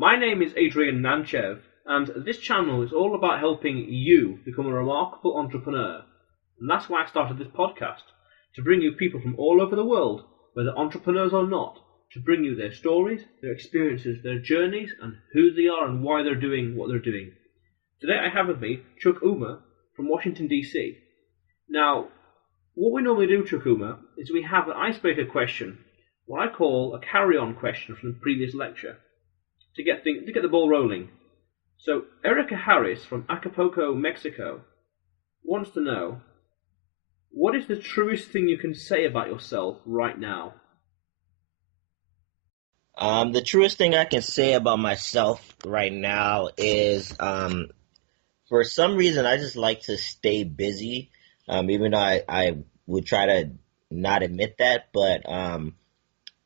My name is Adrian Nantchev, and this channel is all about helping you become a remarkable entrepreneur. And that's why I started this podcast, to bring you people from all over the world, whether entrepreneurs or not, to bring you their stories, their experiences, their journeys, and who they are and why they're doing what they're doing. Today I have with me Chukwuma from Washington, D.C. Now, what we normally do, Chukwuma, is we have an icebreaker question, what I call a carry-on question from the previous lecture, to get the ball rolling. So Erica Harris from Acapulco, Mexico, wants to know, what is the truest thing you can say about yourself right now? The truest thing I can say about myself right now is, for some reason, I just like to stay busy. Even though I would try to not admit that, but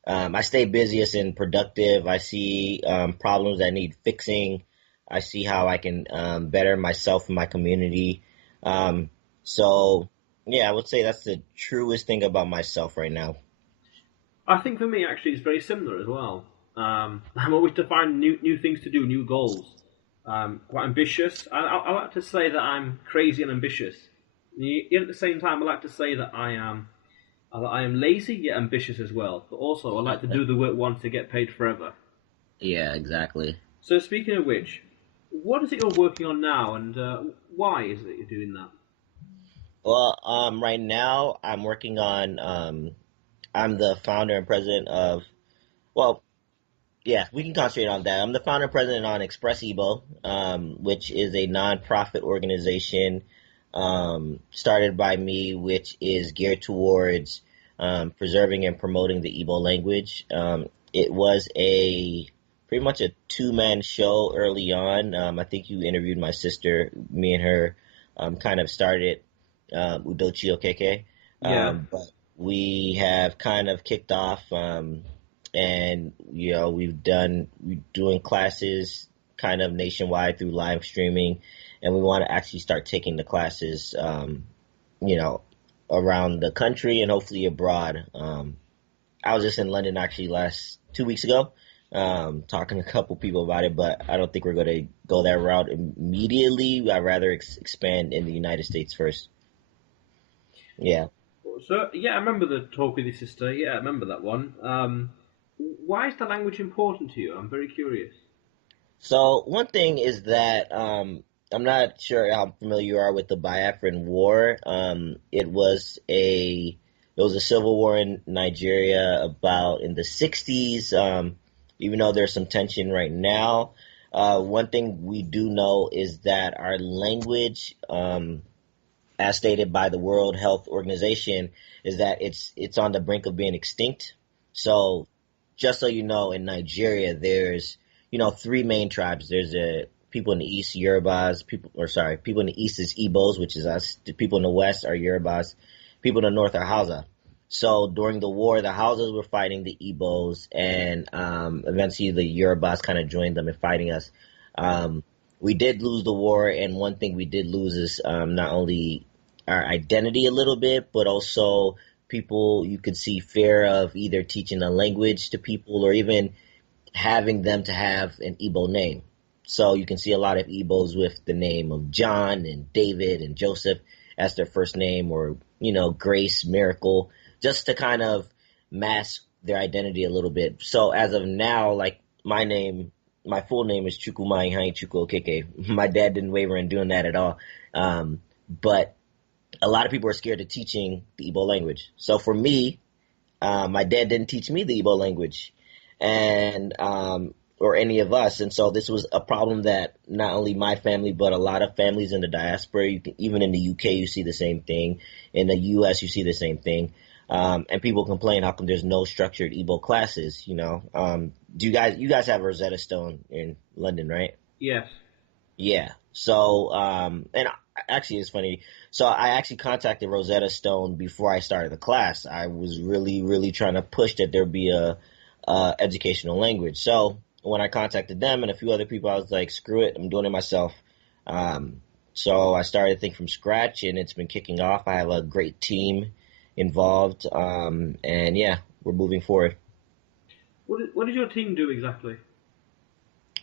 I stay busiest and productive. I see problems that need fixing. I see how I can better myself and my community. So, yeah, I would say that's the truest thing about myself right now. I think for me, actually, it's very similar as well. I'm always to find new things to do, new goals. Quite ambitious. I like to say that I'm crazy and ambitious. Yet at the same time, I like to say that I am lazy yet ambitious as well. But also, I like to do the work once to get paid forever. Yeah, exactly. So speaking of which, what is it you're working on now, and why is it you're doing that? Well, right now I'm working on, I'm the founder and president of, well, yeah, we can concentrate on that. I'm the founder and president on Express Igbo, which is a nonprofit organization started by me, which is geared towards preserving and promoting the Igbo language. It was pretty much a two-man show early on. I think you interviewed my sister. Me and her kind of started Udochi Okeke. Yeah. But we have kind of kicked off, and we're doing classes kind of nationwide through live streaming, and we want to actually start taking the classes, you know, around the country and hopefully abroad. I was just in London actually last 2 weeks ago, talking to a couple people about it, but I don't think we're going to go that route immediately. I'd rather expand in the United States first. Yeah. So yeah, I remember the talk with your sister. Yeah, I remember that one. Why is the language important to you? I'm very curious. So one thing is that I'm not sure how familiar you are with the Biafran War. It was a civil war in Nigeria about in the 60s. Even though there's some tension right now, one thing we do know is that our language, as stated by the World Health Organization, is that it's on the brink of being extinct. So just so you know, in Nigeria, there's three main tribes. There's people in the east, Yorubas. People in the east is Igbos, which is us. The people in the west are Yorubas. People in the north are Hausa. So during the war, the Hausas were fighting the Igbos, and eventually the Yorubas kind of joined them in fighting us. We did lose the war, and one thing we did lose is not only our identity a little bit, but also people, you could see fear of either teaching a language to people or even having them to have an Igbo name. So you can see a lot of Igbos with the name of John and David and Joseph as their first name, or Grace, Miracle, just to kind of mask their identity a little bit. So as of now, like my full name is Chukwuma Okeke. My dad didn't waver in doing that at all. But a lot of people are scared of teaching the Igbo language. So for me, my dad didn't teach me the Igbo language, and or any of us. And so this was a problem that not only my family, but a lot of families in the diaspora, even in the UK, you see the same thing. In the US, you see the same thing. And people complain, how come there's no structured Igbo classes? Do you guys have Rosetta Stone in London, right? Yes. Yeah. So, and actually, it's funny. So I actually contacted Rosetta Stone before I started the class. I was really, really trying to push that there be a educational language. So when I contacted them and a few other people, I was like, screw it, I'm doing it myself. So I started to think from scratch, and it's been kicking off. I have a great team involved, and yeah, we're moving forward. What does your team do exactly?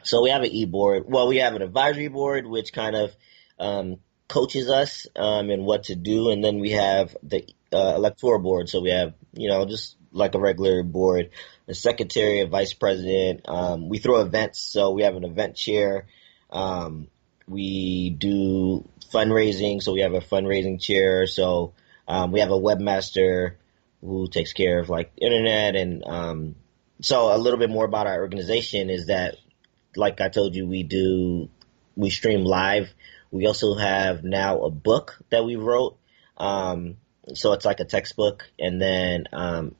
So we have an e-board. Well, we have an advisory board, which kind of um, coaches us in what to do, and then we have the electoral board. So we have, just like a regular board, a secretary, a vice president. We throw events, so we have an event chair. Um, we do fundraising, so we have a fundraising chair. So we have a webmaster who takes care of like internet and so a little bit more about our organization is that like I told you, we stream live. We also have now a book that we wrote. Um, so it's like a textbook, and then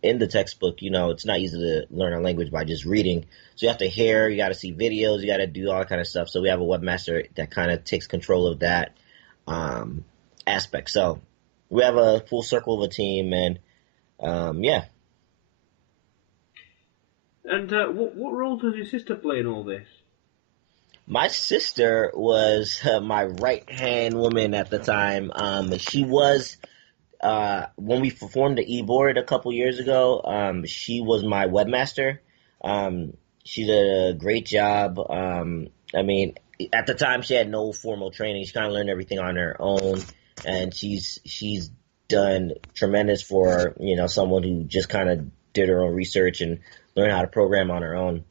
in the textbook, it's not easy to learn a language by just reading. So you have to hear, you got to see videos, you got to do all that kind of stuff. So we have a webmaster that kind of takes control of that um, aspect. So we have a full circle of a team, and yeah. And what role does your sister play in all this? My sister was my right hand woman at the time. She was when we performed the e-board a couple years ago. She was my webmaster. She did a great job. I mean, at the time she had no formal training. She kind of learned everything on her own, and she's done tremendous for someone who just kind of did her own research and learned how to program on her own.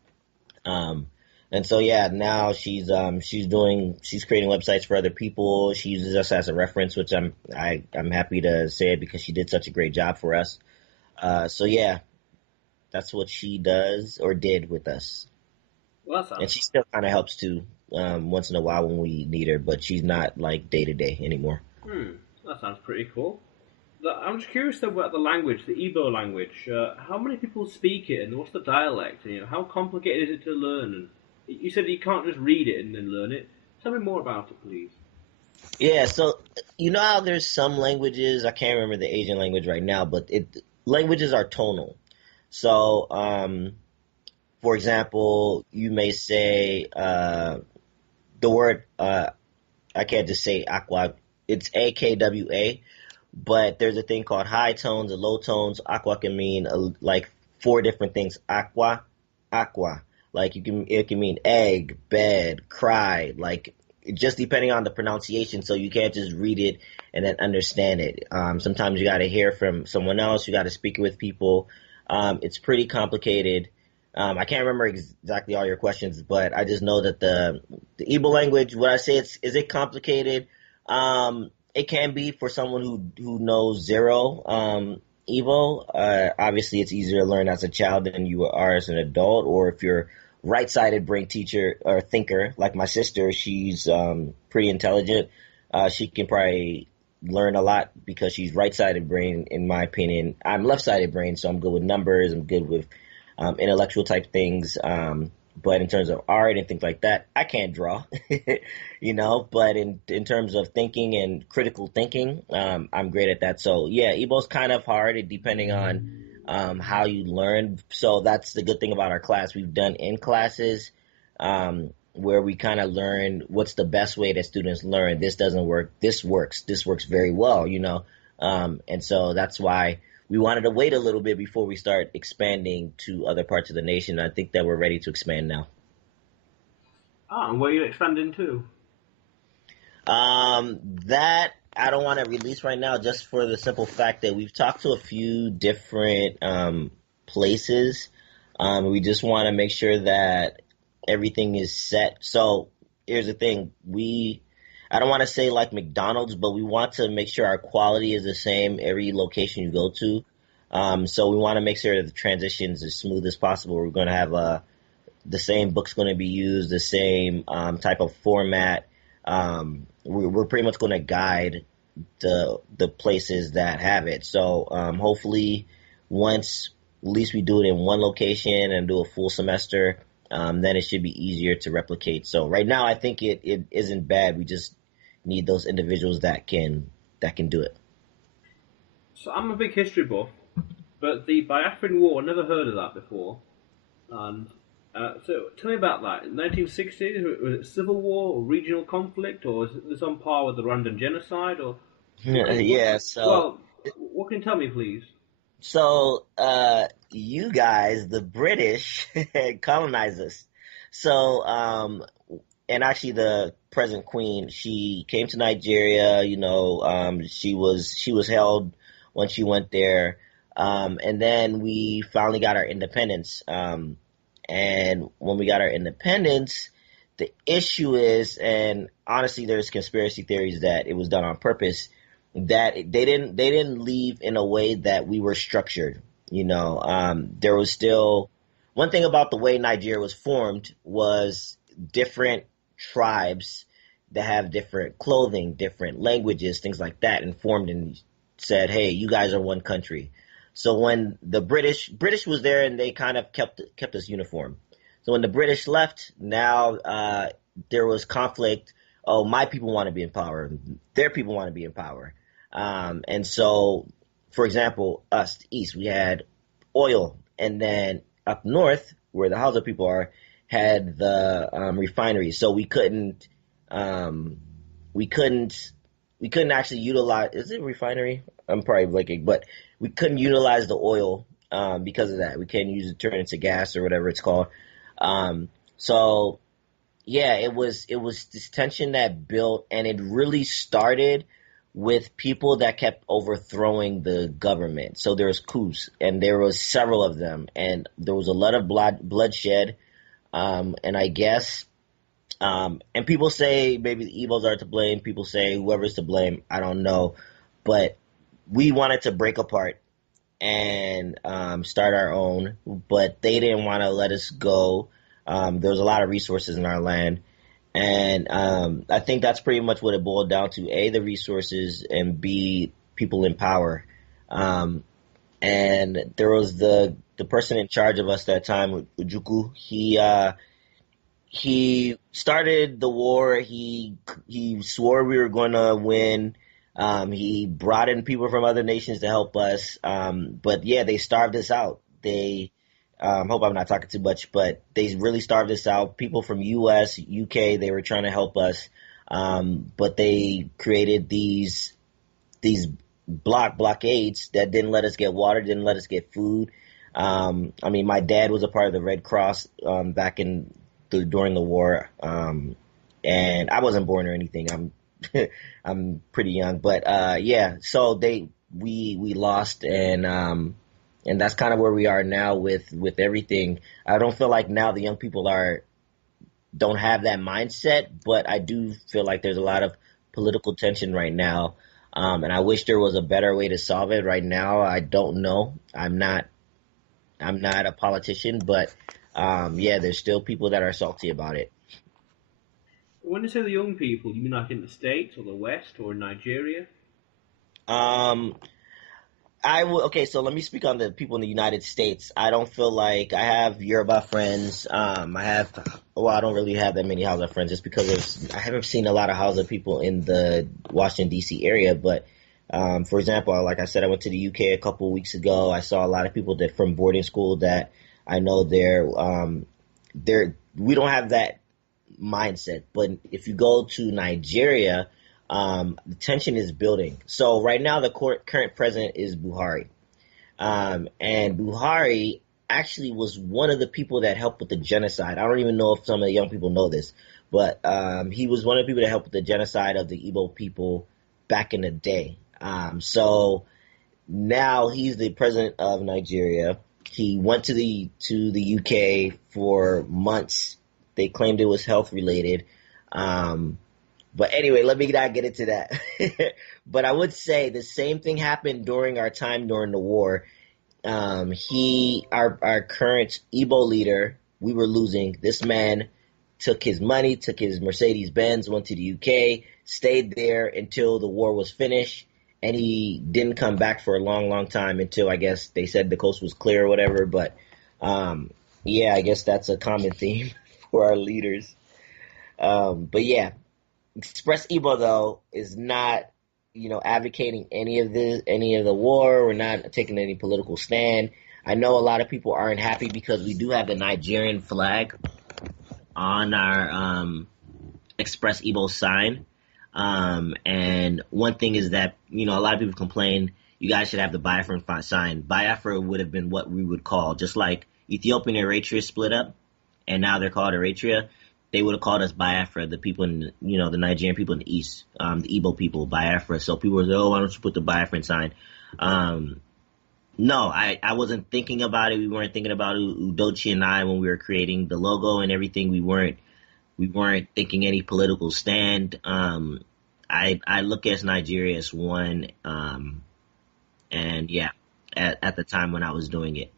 Um, and so yeah, now she's creating websites for other people. She uses us as a reference, which I'm happy to say it because she did such a great job for us. So yeah, that's what she does or did with us, Well, that and sounds she still kind of helps too once in a while when we need her, but she's not like day to day anymore. hmm, that sounds pretty cool. I'm just curious though about the language, the Igbo language. How many people speak it, and what's the dialect? And, how complicated is it to learn? And you said you can't just read it and then learn it. Tell me more about it, please. Yeah, so you know how there's some languages I can't remember the Asian language right now, but it languages are tonal. So for example, you may say the word I can't just say aqua. It's AKWA, but there's a thing called high tones and low tones. Aqua can mean like four different things. Aqua. Like it can mean egg, bed, cry. Like just depending on the pronunciation. So you can't just read it and then understand it. Sometimes you got to hear from someone else. You got to speak it with people. It's pretty complicated. I can't remember exactly all your questions, but I just know that the Igbo language. What I say, is it complicated? It can be for someone who knows zero Igbo. Obviously, it's easier to learn as a child than you are as an adult, or if you're right-sided brain teacher or thinker like my sister, she's pretty intelligent. She can probably learn a lot because she's right-sided brain. In my opinion, I'm left-sided brain, so I'm good with numbers. I'm good with intellectual type things. But in terms of art and things like that, I can't draw, But in terms of thinking and critical thinking, I'm great at that. So yeah, Igbo's kind of hard depending on how you learn. So that's the good thing about our class. We've done in classes where we kind of learn what's the best way that students learn. This doesn't work. This works. This works very well. And so that's why we wanted to wait a little bit before we start expanding to other parts of the nation. I think that we're ready to expand now. Ah, and where are you expanding to? That I don't want to release right now, just for the simple fact that we've talked to a few different places. We just want to make sure that everything is set. So here's the thing: I don't want to say like McDonald's, but we want to make sure our quality is the same every location you go to. So we want to make sure that the transition's as smooth as possible. We're going to have the same book's going to be used, the same type of format. We're pretty much going to guide the places that have it. So hopefully, once at least we do it in one location and do a full semester, then it should be easier to replicate. So right now, I think it isn't bad. We just need those individuals that can do it. So I'm a big history buff, but the Biafran War, never heard of that before. And so tell me about that. In 1960s, was it civil war or regional conflict, or is this on par with the Rwandan genocide, or Yeah. So well, what can you tell me, please? so you guys, the British, colonized us. So, and actually the present queen, she came to Nigeria, she was held when she went there. And then we finally got our independence. And when we got our independence, the issue is, and honestly, there's conspiracy theories that it was done on purpose, that they didn't leave in a way that we were structured. There was still one thing about the way Nigeria was formed was different tribes that have different clothing, different languages, things like that, and formed and said, "Hey, you guys are one country." So when the British was there, and they kind of kept us uniform. So when the British left, now there was conflict. Oh, my people want to be in power. Their people want to be in power. And so, for example, us east, we had oil, and then up north, where the Hausa people are, had the refineries. So um, we couldn't, we couldn't actually utilize. Is it refinery? I'm probably blanking, but we couldn't utilize the oil because of that. We can't use it to turn it into gas or whatever it's called. So yeah, it was this tension that built, and it really started with people that kept overthrowing the government. So there was coups, and there was several of them, and there was a lot of bloodshed. And I guess, and people say maybe the Igbos are to blame. People say whoever's to blame. I don't know, but we wanted to break apart and start our own, but they didn't want to let us go. There was a lot of resources in our land, and I think that's pretty much what it boiled down to: A, the resources, and B, people in power. Um, and there was the person in charge of us that time, Ujuku. He started the war. He swore we were going to win. He brought in people from other nations to help us. But yeah, they starved us out. They hope I'm not talking too much, but they really starved us out. People from U.S., UK, they were trying to help us, but they created these blockades that didn't let us get water, didn't let us get food. I mean, my dad was a part of the Red Cross back during the war, and I wasn't born or anything. I'm I'm pretty young, but yeah. So we lost, and that's kind of where we are now with everything. I don't feel like now the young people don't have that mindset, but I do feel like there's a lot of political tension right now, and I wish there was a better way to solve it. Right now, I don't know. I'm not a politician, but yeah, there's still people that are salty about it. When you say the young people, you mean like in the States or the West or in Nigeria? Um, okay, so let me speak on the people in the United States. I don't feel like I have Yoruba friends. Well, I don't really have that many Hausa friends just because I haven't seen a lot of Hausa people in the Washington, D.C. area. But for example, like I said, I went to the UK a couple of weeks ago. I saw a lot of people that from boarding school that I know we don't have that mindset. But if you go to Nigeria, the tension is building. So right now, the current president is Buhari, and Buhari actually was one of the people that helped with the genocide. I don't even know if some of the young people know this, but he was one of the people that helped with the genocide of the Igbo people back in the day. So now he's the president of Nigeria. He went to the UK for months. They claimed it was health related. But anyway, let me not get into that. But I would say the same thing happened during our time during the war. Our current Igbo leader, we were losing. This man took his money, took his Mercedes Benz, went to the UK, stayed there until the war was finished, and he didn't come back for a long, long time until I guess they said the coast was clear or whatever. But yeah, I guess that's a common theme for our leaders. But yeah, Express Igbo though is not, advocating any of the war. We're not taking any political stand. I know a lot of people aren't happy because we do have the Nigerian flag on our Express Igbo sign. And one thing is that, a lot of people complain you guys should have the Biafran sign. Biafra would have been what we would call, just like Ethiopian and Eritrea split up, and now they're called Eritrea, they would have called us Biafra, the people in, the Nigerian people in the east, the Igbo people, Biafra. So people were like, oh, why don't you put the Biafran sign? No, I wasn't thinking about it. We weren't thinking about Udochi and I when we were creating the logo and everything. We weren't thinking any political stand. I look at Nigeria as one, and yeah, at the time when I was doing it.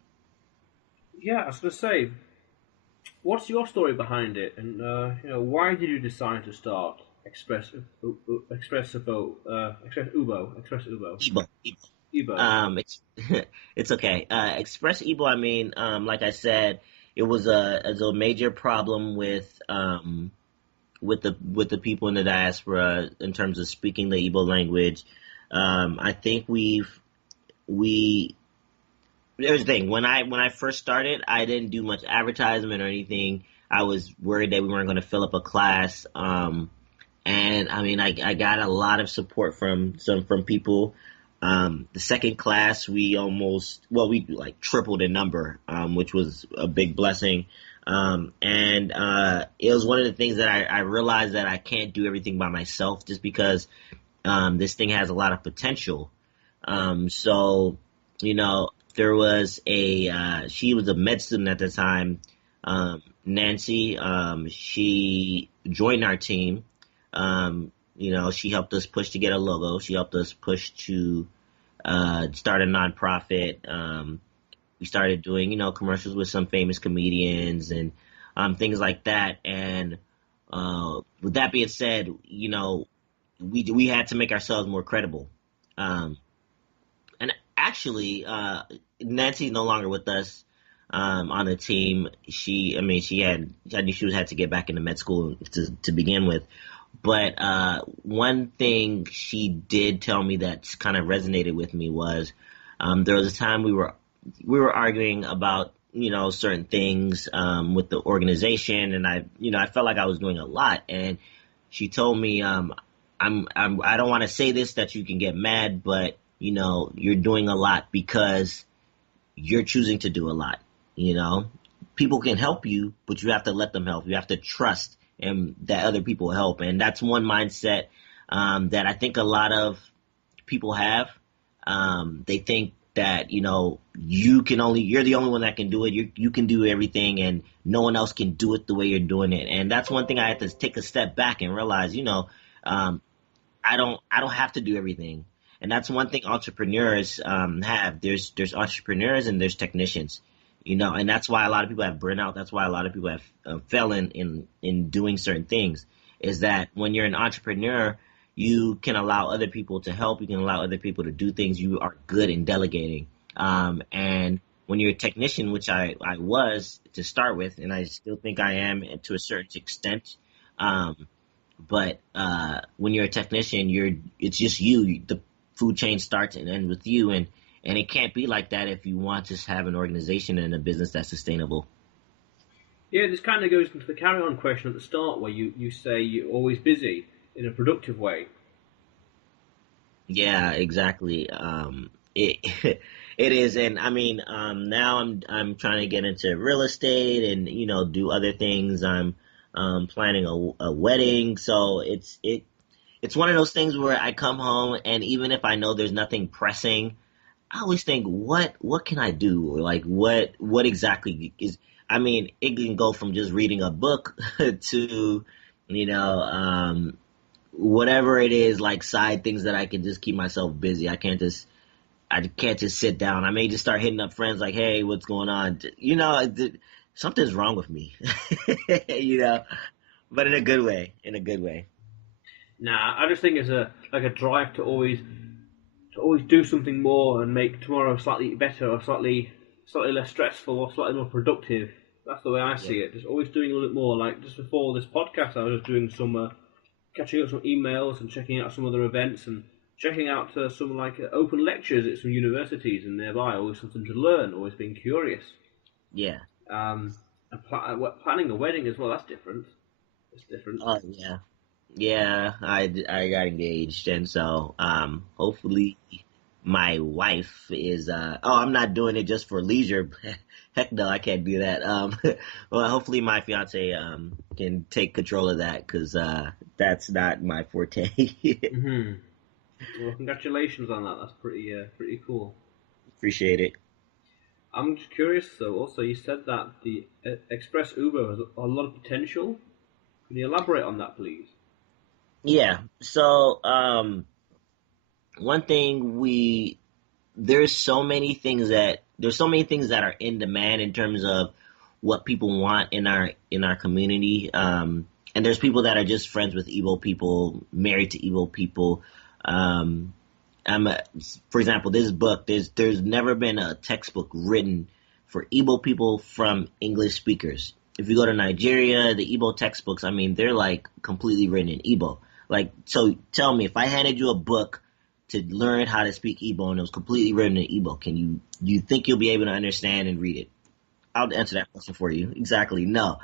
Yeah, I was going to say, what's your story behind it, and why did you decide to start Express Ubo? Igbo. Ebo. It's okay. Express Igbo. I mean, like I said, it was a major problem with the people in the diaspora in terms of speaking the Igbo language. I think here's the thing. When I first started, I didn't do much advertisement or anything. I was worried that we weren't going to fill up a class. And I mean, I got a lot of support from people. The second class, we like tripled in number, which was a big blessing. And it was one of the things that I realized that I can't do everything by myself just because, this thing has a lot of potential. So, there was she was a med student at the time, Nancy. She joined our team. She helped us push to get a logo. She helped us push to start a nonprofit. We started doing, commercials with some famous comedians and things like that. And with that being said, we had to make ourselves more credible. And actually, Nancy's no longer with us on the team. She had to get back into med school to begin with. But one thing she did tell me that kind of resonated with me was there was a time we were arguing about certain things with the organization, and I felt like I was doing a lot. And she told me, I don't want to say this that you can get mad, but you're doing a lot because you're choosing to do a lot. People can help you, but you have to let them help. You have to trust and that other people help. And that's one mindset that I think a lot of people have. They think that, you're the only one that can do it. You can do everything and no one else can do it the way you're doing it. And that's one thing I had to take a step back and realize, I don't have to do everything. And that's one thing entrepreneurs have. There's entrepreneurs and there's technicians. And that's why a lot of people have burnout. That's why a lot of people have fell in doing certain things, is that when you're an entrepreneur, you can allow other people to help. You can allow other people to do things. You are good in delegating. And when you're a technician, which I was to start with, and I still think I am to a certain extent. But when you're a technician, it's just you. The food chain starts and ends with you. And it can't be like that if you want to have an organization and a business that's sustainable. Yeah, this kind of goes into the carry-on question at the start where you say you're always busy in a productive way. Yeah, exactly. It it is, and I mean, now I'm trying to get into real estate and do other things. I'm planning a wedding, so it's one of those things where I come home and even if I know there's nothing pressing, I always think, what can I do? Or like, what exactly is, I mean, it can go from just reading a book to, whatever it is, like side things that I can just keep myself busy. I can't just sit down. I may just start hitting up friends like, hey, what's going on? Something's wrong with me, but in a good way, Nah, I just think it's a drive to always do something more and make tomorrow slightly better or slightly less stressful or slightly more productive. That's the way I see it. Just always doing a little bit more. Like just before this podcast, I was just doing some catching up some emails and checking out some other events and checking out some open lectures at some universities and nearby. Always something to learn. Always being curious. Yeah. And planning a wedding as well. That's different. It's different. Oh yeah. Yeah, I got engaged, and so hopefully my wife is. I'm not doing it just for leisure. Heck no, I can't do that. Well, hopefully my fiance can take control of that because that's not my forte. Hmm. Well, congratulations on that. That's pretty cool. Appreciate it. I'm just curious though. Also, you said that the Express Uber has a lot of potential. Can you elaborate on that, please? Yeah. So one thing there's so many things that are in demand in terms of what people want in our community. And there's people that are just friends with Igbo people, married to Igbo people. Um, I'm a, for example, this book. There's never been a textbook written for Igbo people from English speakers. If you go to Nigeria, the Igbo textbooks, I mean, they're like completely written in Igbo. Like, so tell me, if I handed you a book to learn how to speak Igbo and it was completely written in Igbo, you think you'll be able to understand and read it? I'll answer that question for you. Exactly. No.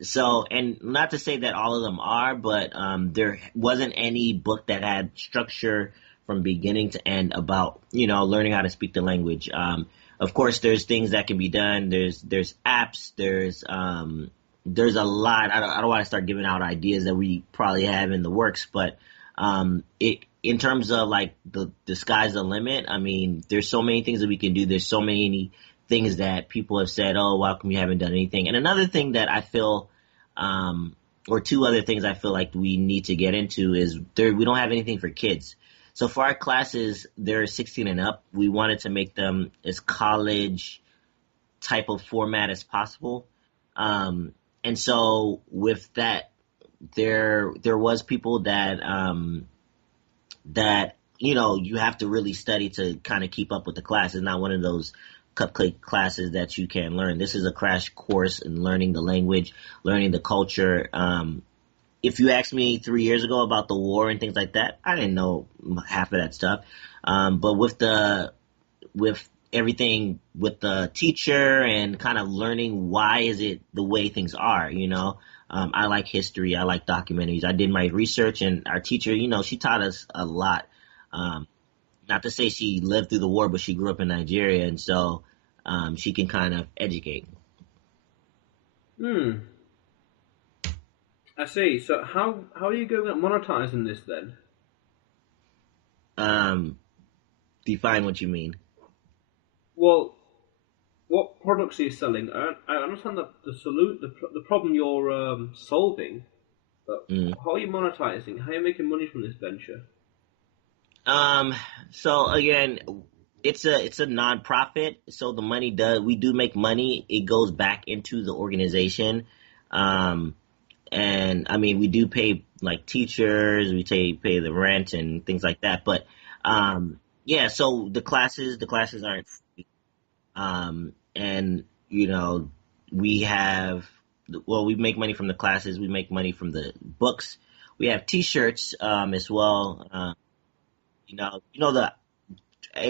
So, and not to say that all of them are, but there wasn't any book that had structure from beginning to end about, learning how to speak the language. Of course, there's things that can be done. There's apps. There's a lot. I don't want to start giving out ideas that we probably have in the works, but in terms of like the sky's the limit. I mean, there's so many things that we can do. There's so many things that people have said, oh, why come you haven't done anything? And another thing that I feel, or two other things I feel like we need to get into is we don't have anything for kids. So for our classes, they're 16 and up. We wanted to make them as college type of format as possible. And so with that, there was people that you have to really study to kind of keep up with the class. It's not one of those cupcake classes that you can learn. This is a crash course in learning the language, learning the culture. If you asked me 3 years ago about the war and things like that, I didn't know half of that stuff. But with everything with the teacher and kind of learning why is it the way things are, I like history. I like documentaries. I did my research, and our teacher, she taught us a lot. Not to say she lived through the war, but she grew up in Nigeria, and so she can kind of educate. Hmm. I see. So how are you going at monetizing this then? Um, Define what you mean. Well, what products are you selling? I understand that the problem you're solving, but Mm. how are you monetizing? How are you making money from this venture? Um, so again, it's a nonprofit, so the money we do make money. It goes back into the organization. Um, and I mean, we do pay like teachers, we pay the rent and things like that. But yeah, so the classes aren't free. And we have we make money from the classes, we make money from the books, we have T-shirts as well. The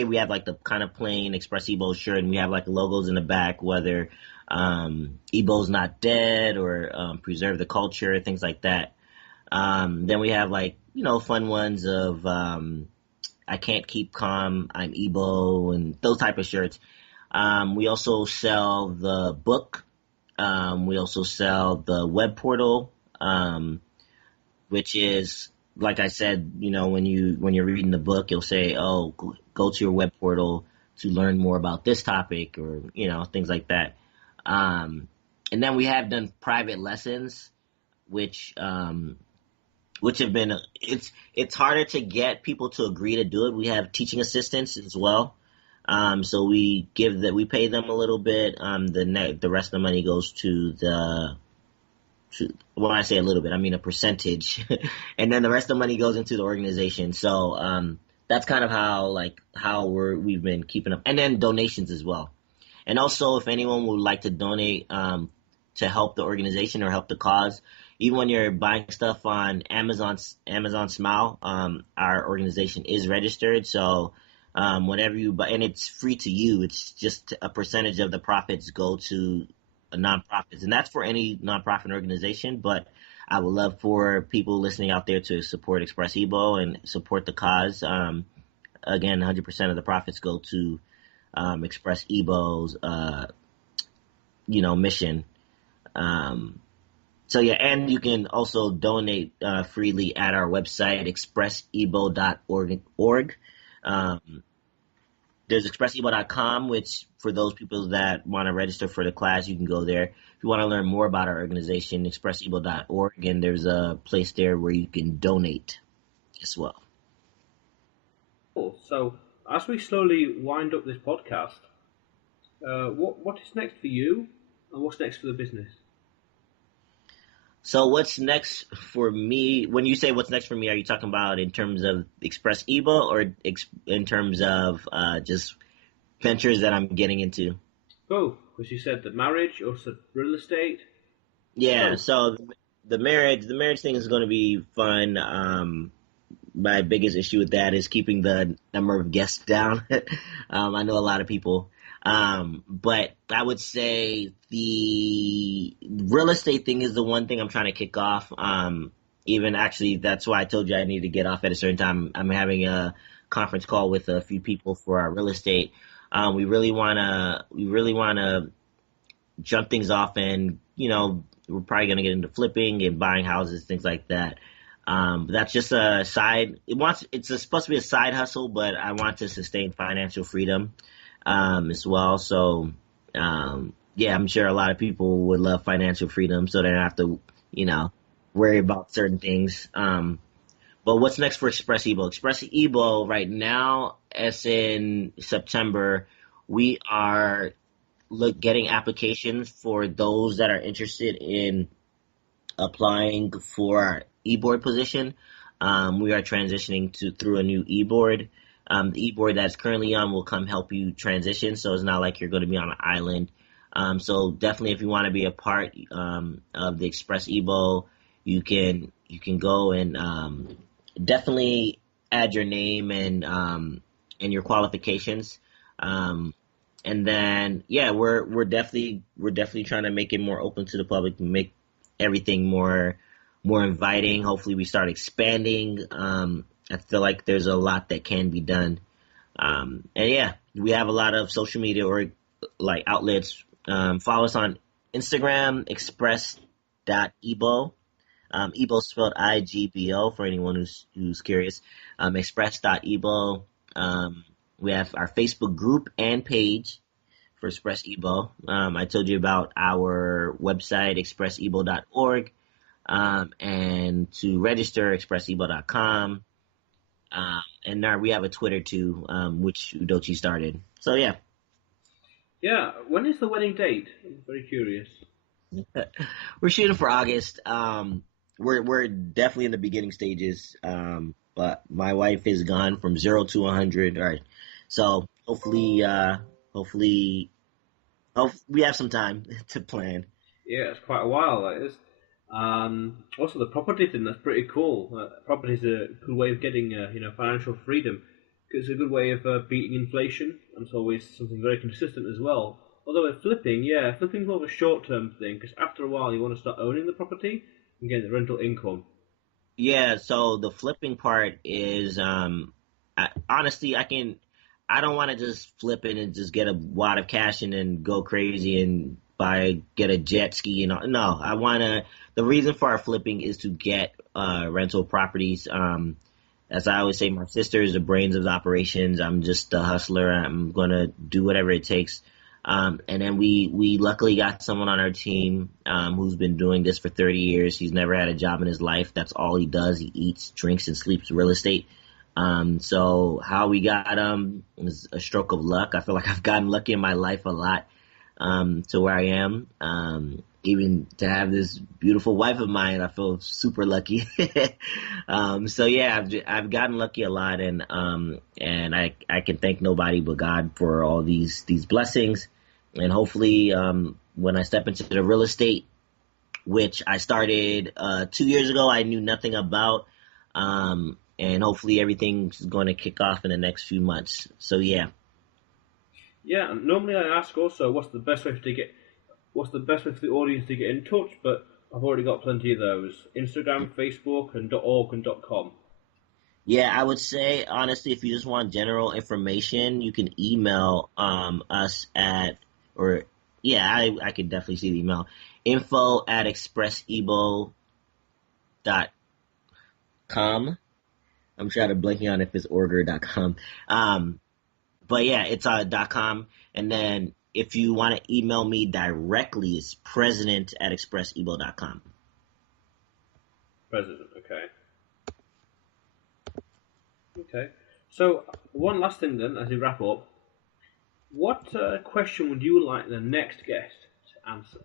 we have like the kind of plain Express Ebo shirt, and we have like logos in the back, whether Ebo's not dead or preserve the culture, things like that. Then we have like fun ones of I can't keep calm, I'm Ebo, and those type of shirts. We also sell the book. We also sell the web portal, which is like I said, when you're reading the book, you'll say, "Oh, go to your web portal to learn more about this topic," or things like that. Um, and then we have done private lessons, which have been it's harder to get people to agree to do it. We have teaching assistants as well. So we pay them a little bit. The rest of the money goes to when I say a little bit, I mean a percentage, and then the rest of the money goes into the organization. So that's kind of how we've been keeping up, and then donations as well. And also, if anyone would like to donate to help the organization or help the cause, even when you're buying stuff on Amazon Smile, our organization is registered. So whenever you buy, and it's free to you, it's just a percentage of the profits go to nonprofits, and that's for any nonprofit organization. But I would love for people listening out there to support Express Ebo and support the cause. Again, 100% of the profits go to Express Ebo's mission. So yeah, and you can also donate freely at our website, expressebo.org. Um, there's expressebo.com, which for those people that want to register for the class, you can go there. If you want to learn more about our organization, expressebo.org, and there's a place there where you can donate as well. Cool. So as we slowly wind up this podcast, what is next for you, and what's next for the business? So what's next for me? When you say what's next for me, are you talking about in terms of Express Ebo or in terms of just ventures that I'm getting into? Both, because you said the marriage, or said real estate. Yeah. Both. So the marriage thing is going to be fun. My biggest issue with that is keeping the number of guests down. I know a lot of people. But I would say the real estate thing is the one thing I'm trying to kick off. Even actually, that's why I told you I need to get off at a certain time. I'm having a conference call with a few people for our real estate. We really wanna jump things off, and we're probably gonna get into flipping and buying houses, things like that. But that's just a side. Supposed to be a side hustle, but I want to sustain financial freedom as well. So, yeah, I'm sure a lot of people would love financial freedom, so they don't have to, worry about certain things. But what's next for Express Ebo? Express Ebo right now, as in September, we are getting applications for those that are interested in applying for our e-board position. We are transitioning through a new e-board. The e-board that's currently on will come help you transition, so it's not like you're going to be on an island. So definitely, if you want to be a part of the Express Ebo, you can go and definitely add your name and your qualifications. And then yeah, we're definitely trying to make it more open to the public, make everything more inviting. Hopefully, we start expanding. I feel like there's a lot that can be done. And yeah, we have a lot of social media or like outlets. Follow us on Instagram, express.ebo. Ebo spelled IGBO for anyone who's curious. Express.ebo. We have our Facebook group and page for Express Ebo. I told you about our website, expressebo.org, and to register, expressebo.com. And now we have a Twitter too, which Udochi started. So yeah. Yeah. When is the wedding date? I'm very curious. We're shooting for August. We're definitely in the beginning stages. But my wife is gone from 0 to 100. All right, so hopefully, we have some time to plan. Yeah, it's quite a while. That is. Also, the property thing, that's pretty cool. Property is a good way of getting financial freedom. It's a good way of beating inflation, and it's always something very consistent as well. Although with flipping, yeah, flipping's more of a short-term thing, because after a while you want to start owning the property and getting the rental income. Yeah, so the flipping part is honestly, I don't want to just flip it and just get a wad of cash and then go crazy and get a jet ski and all. No, I want to. The reason for our flipping is to get rental properties. As I always say, my sister is the brains of the operations. I'm just a hustler. I'm gonna do whatever it takes. And then we luckily got someone on our team who's been doing this for 30 years. He's never had a job in his life. That's all he does. He eats, drinks, and sleeps real estate. So how we got him is a stroke of luck. I feel like I've gotten lucky in my life a lot to where I am. Even to have this beautiful wife of mine, I feel super lucky. So yeah, I've gotten lucky a lot, and I can thank nobody but God for all these blessings. And hopefully, when I step into the real estate, which I started 2 years ago, I knew nothing about, and hopefully everything's going to kick off in the next few months. So yeah. Yeah, and normally I ask also what's the best way for the audience to get in touch, but I've already got plenty of those. Instagram, Facebook, and .org and .com. Yeah, I would say honestly, if you just want general information, you can email us at or Yeah, I could definitely see the email. info@expressebo.com. I'm trying to blanking on if it's order.com. But yeah, it's .com. And then if you want to email me directly, it's president@expressebo.com. President, okay. Okay. So, one last thing then, as we wrap up. What question would you like the next guest to answer?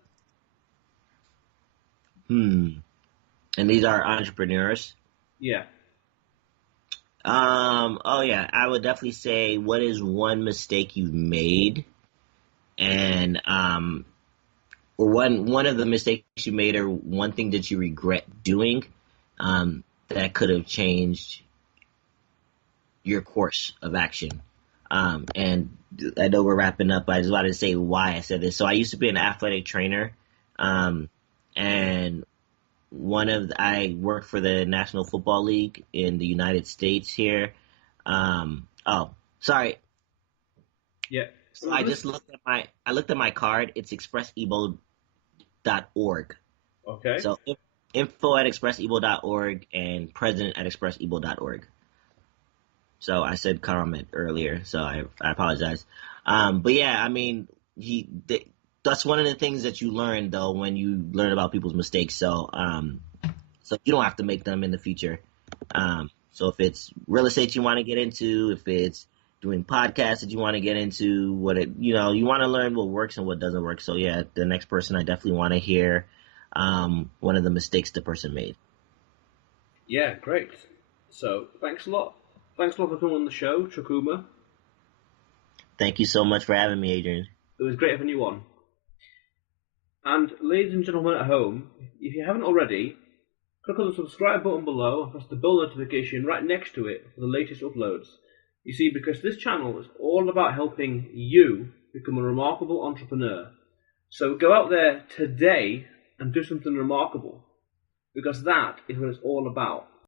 And these are entrepreneurs. Yeah. Oh yeah, I would definitely say, what is one mistake you've made, and or one of the mistakes you made, or one thing that you regret doing, that could have changed your course of action. And I know we're wrapping up, but I just wanted to say why I said this. So I used to be an athletic trainer, and I worked for the National Football League in the United States here. Oh, sorry. Yeah. So I just looked at my card. It's expressebo.org. Okay. So info@expressebo.org and president@expressebo.org. So I said comment earlier, so I apologize. But yeah, I mean, that's one of the things that you learn though when you learn about people's mistakes. So you don't have to make them in the future. So if it's real estate you want to get into, if it's doing podcasts that you want to get into, you want to learn what works and what doesn't work. So yeah, the next person, I definitely want to hear one of the mistakes the person made. Yeah, great. So, thanks a lot. Thanks a lot for coming on the show, Chukwuma. Thank you so much for having me, Adrian. It was great having you on. And ladies and gentlemen at home, if you haven't already, click on the subscribe button below and press the bell notification right next to it for the latest uploads. You see, because this channel is all about helping you become a remarkable entrepreneur. So go out there today and do something remarkable, because that is what it's all about.